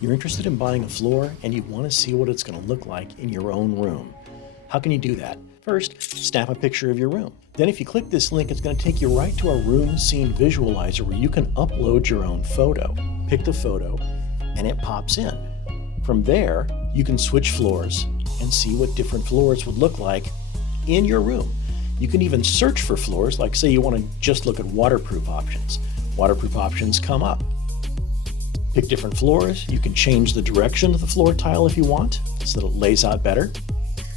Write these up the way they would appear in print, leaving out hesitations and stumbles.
You're interested in buying a floor and you want to see what it's going to look like in your own room. How can you do that? First, snap a picture of your room. Then if you click this link, it's going to take you right to a room scene visualizer where you can upload your own photo. Pick the photo and it pops in. From there, you can switch floors and see what different floors would look like in your room. You can even search for floors, like say you want to just look at waterproof options. Waterproof options come up. Pick different floors. You can change the direction of the floor tile if you want, so that it lays out better.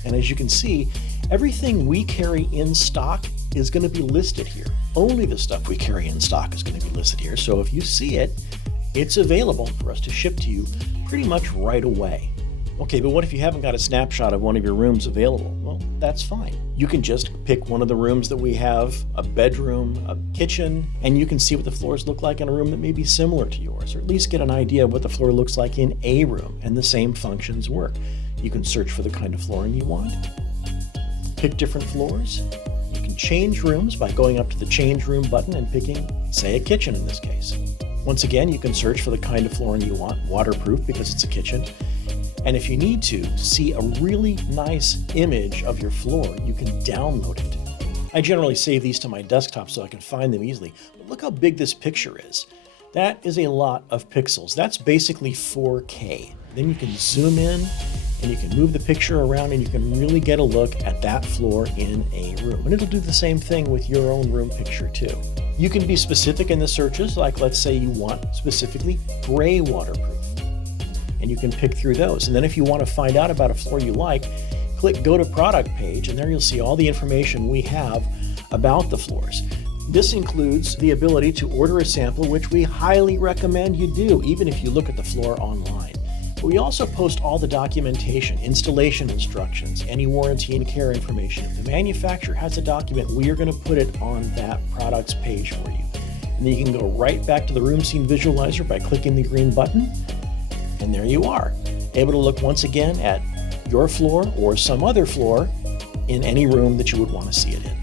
And as you can see, everything we carry in stock is going to be listed here. Only the stuff we carry in stock is going to be listed here. So if you see it, it's available for us to ship to you pretty much right away. Okay, but what if you haven't got a snapshot of one of your rooms available? Well, that's fine. You can just pick one of the rooms that we have, a bedroom, a kitchen, and you can see what the floors look like in a room that may be similar to yours, or at least get an idea of what the floor looks like in a room, and the same functions work. You can search for the kind of flooring you want, pick different floors. You can change rooms by going up to the Change Room button and picking, say, a kitchen in this case. Once again, you can search for the kind of flooring you want, waterproof because it's a kitchen. And if you need to see a really nice image of your floor, you can download it. I generally save these to my desktop so I can find them easily. But look how big this picture is. That is a lot of pixels. That's basically 4K. Then you can zoom in and you can move the picture around and you can really get a look at that floor in a room. And it'll do the same thing with your own room picture too. You can be specific in the searches, like let's say you want specifically gray waterproof. And you can pick through those. And then if you want to find out about a floor you like, click Go to Product page, and there you'll see all the information we have about the floors. This includes the ability to order a sample, which we highly recommend you do, even if you look at the floor online. But we also post all the documentation, installation instructions, any warranty and care information. If the manufacturer has a document, we are going to put it on that product's page for you. And then you can go right back to the room scene visualizer by clicking the green button. And there you are, able to look once again at your floor or some other floor in any room that you would want to see it in.